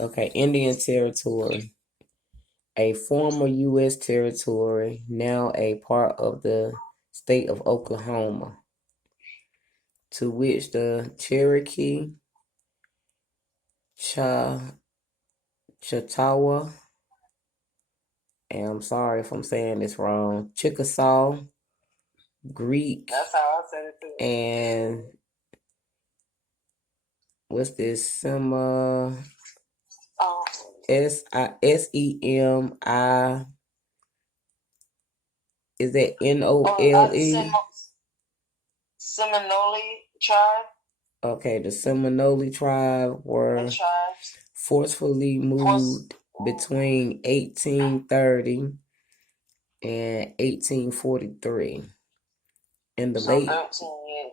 Okay, Indian Territory, a former U.S. territory, now a part of the state of Oklahoma, to which the Cherokee, Choctaw, and I'm sorry if I'm saying this wrong, Chickasaw, Greek, That's how I said it too. and what's this? Oh, Semi. Is that Nole? Seminole tribe Okay, the Seminole tribe and were tribes. forcefully Force. moved between 1830 and 1843. In the So late 13 years.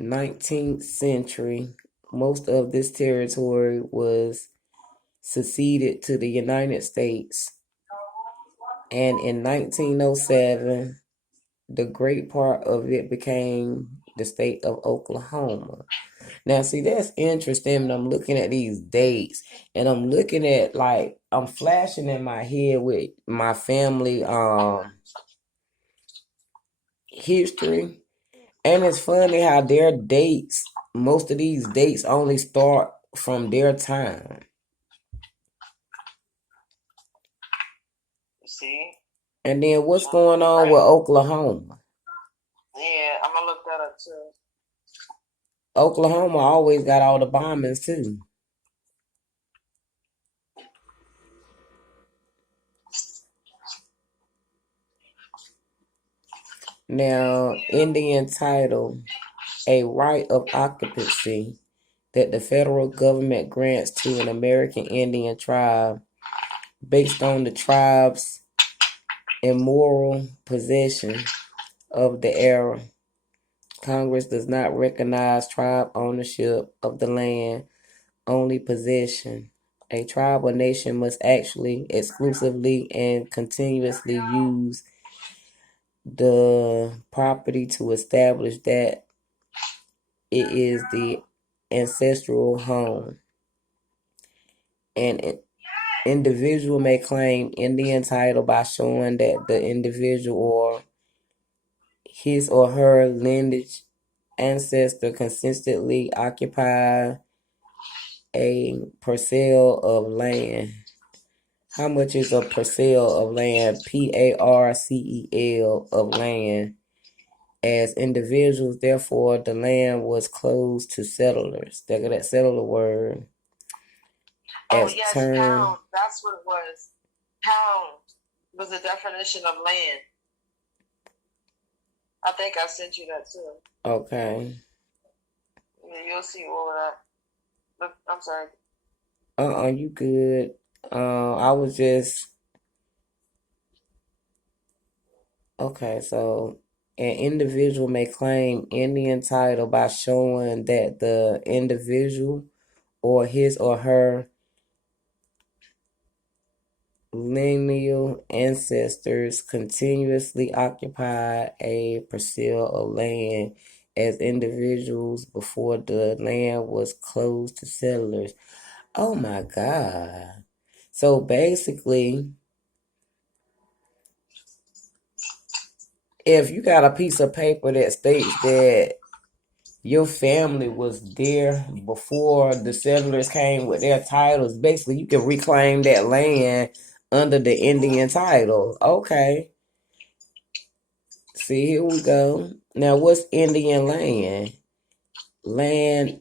19th century, most of this territory was seceded to the United States, and in 1907, the great part of it became the state of Oklahoma. Now, see, that's interesting. And I'm looking at these dates, and I'm looking at I'm flashing in my head with my family history, and it's funny how their dates, most of these dates, only start from their time. You see? And then what's going on with Oklahoma? Yeah, I'm gonna look that up too. Oklahoma always got all the bombings too. Now, Indian title, a right of occupancy that the federal government grants to an American Indian tribe based on the tribe's immoral possession of the era. Congress does not recognize tribe ownership of the land, only possession. A tribe or nation must actually, exclusively, and continuously use the property to establish that it is the ancestral home. An individual may claim Indian title by showing that the individual or his or her lineage ancestor consistently occupy a parcel of land. How much is a parcel of land? Parcel of land. As individuals, therefore, the land was closed to settlers. Look at that settler word. Oh As yes, term. pound. That's what it was. Pound was the definition of land. I think I sent you that too. Okay. You'll see all of that. But I'm sorry. You good. I was just okay, so an individual may claim Indian title by showing that the individual or his or her lineal ancestors continuously occupied a parcel of land as individuals before the land was closed to settlers. Oh my God. So basically, if you got a piece of paper that states that your family was there before the settlers came with their titles, basically you can reclaim that land under the Indian title. Okay. See, here we go. Now, what's Indian land? Land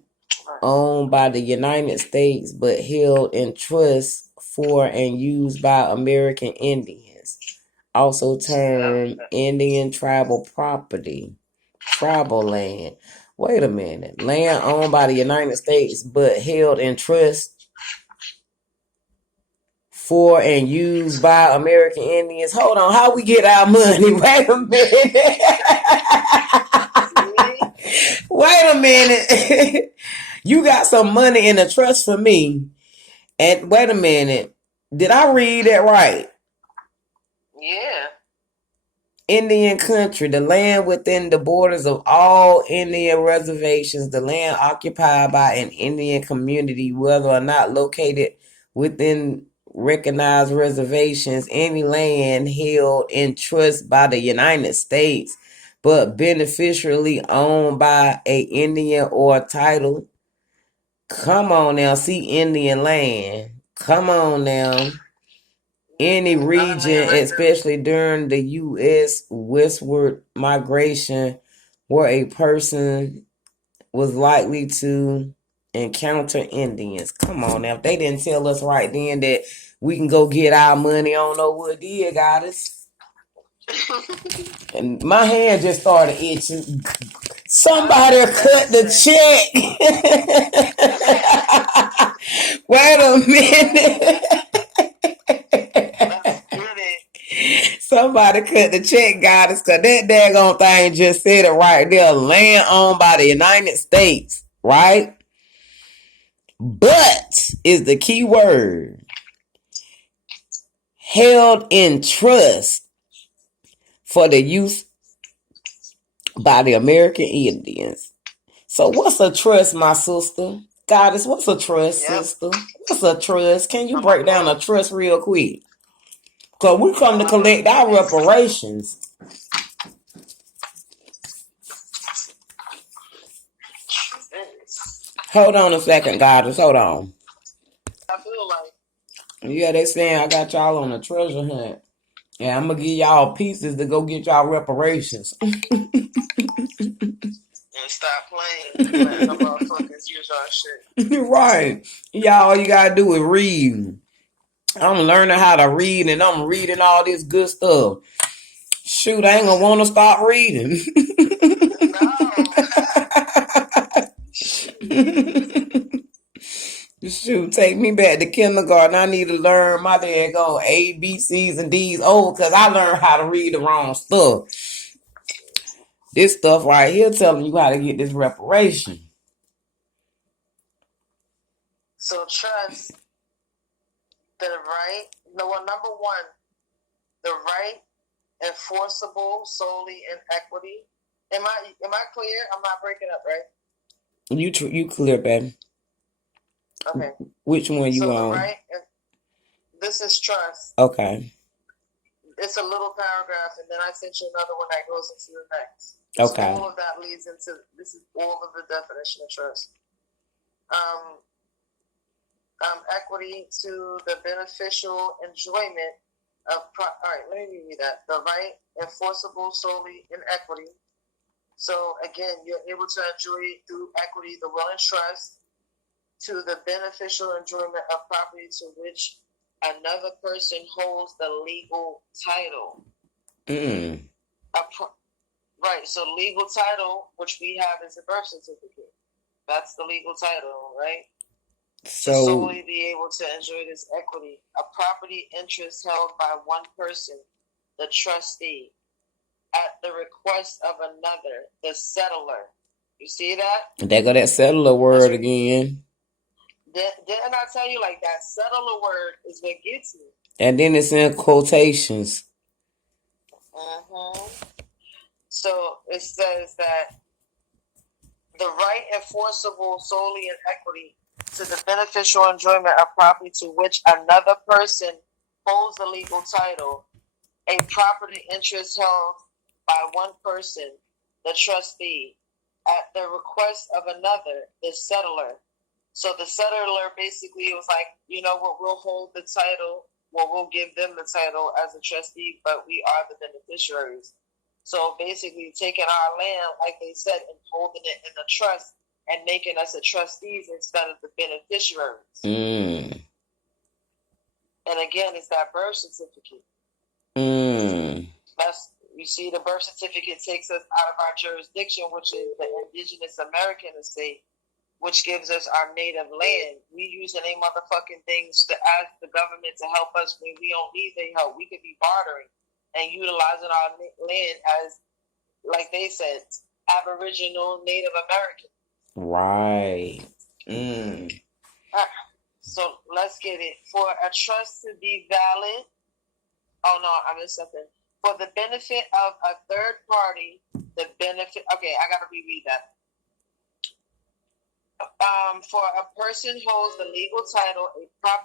owned by the United States but held in trust for and used by American Indians. Also termed Indian tribal property, tribal land. Wait a minute. Land owned by the United States but held in trust for and used by American Indians. Hold on, how we get our money? Wait a minute. Wait a minute. You got some money in a trust for me. And wait a minute. Did I read that right? Yeah. Indian country, the land within the borders of all Indian reservations, the land occupied by an Indian community, whether or not located within recognized reservations, any land held in trust by the United States, but beneficially owned by a Indian or a title. Come on now, see Indian land. Come on now. Any region, especially during the U.S. westward migration, where a person was likely to encounter Indians. Come on now. If they didn't tell us right then that we can go get our money, I don't know what did, goddess. And my hand just started itching. Somebody cut the check. Wait a minute. Somebody cut the check, goddess, because that daggone thing just said it right there. Land owned by the United States, right? But is the key word. Held in trust for the use by the American Indians. So what's a trust, my sister? Goddess, what's a trust, sister? What's a trust? Can you break down a trust real quick? Because we come to collect our reparations. Hold on a second, goddess. Hold on. I feel like. Yeah, they saying I got y'all on a treasure hunt. And I'm going to give y'all pieces to go get y'all reparations. And stop playing. Let the motherfuckers use our shit. Right. Y'all, all you got to do is read. I'm learning how to read and I'm reading all this good stuff. Shoot, I ain't going to want to stop reading. No. Shoot, take me back to kindergarten. I need to learn my daggone A, B, C's, and D's. Oh, because I learned how to read the wrong stuff. This stuff right here telling you how to get this reparation. So trust the right, number one, the right enforceable solely in equity. Am I clear? I'm not breaking up, right? You clear, baby. Okay. Which one you on? Right, this is trust. Okay. It's a little paragraph, and then I sent you another one that goes into the next. Okay. So all of that leads into, this is all of the definition of trust. Equity to the beneficial enjoyment of, all right, let me read that. The right enforceable solely in equity. So again, you're able to enjoy through equity the will and trust to the beneficial enjoyment of property to which another person holds the legal title. Right, so legal title, which we have is a birth certificate. That's the legal title, right? So to solely be able to enjoy this equity, a property interest held by one person, the trustee, at the request of another, the settlor. You see that? There go that settler word again. Didn't I tell you, like, that settler word is what gets me? And then it's in quotations. So it says that the right enforceable solely in equity to the beneficial enjoyment of property to which another person holds the legal title, a property interest held by one person, the trustee, at the request of another, the settlor. So the settlor basically was like, you know what, we'll hold the title, well, we'll give them the title as a trustee, but we are the beneficiaries. So basically taking our land, like they said, and holding it in a trust and making us a trustees instead of the beneficiaries. And again, it's that birth certificate. That's, you see, the birth certificate takes us out of our jurisdiction, which is the indigenous American estate, which gives us our native land. We using a motherfucking things to ask the government to help us when we don't need their help. We could be bartering and utilizing our land as, like they said, Aboriginal Native American. Right. So let's get it. For a trust to be valid, oh no, I missed something. for the benefit of a third party, the benefit. Okay, I gotta reread that. For a person holds the legal title, a property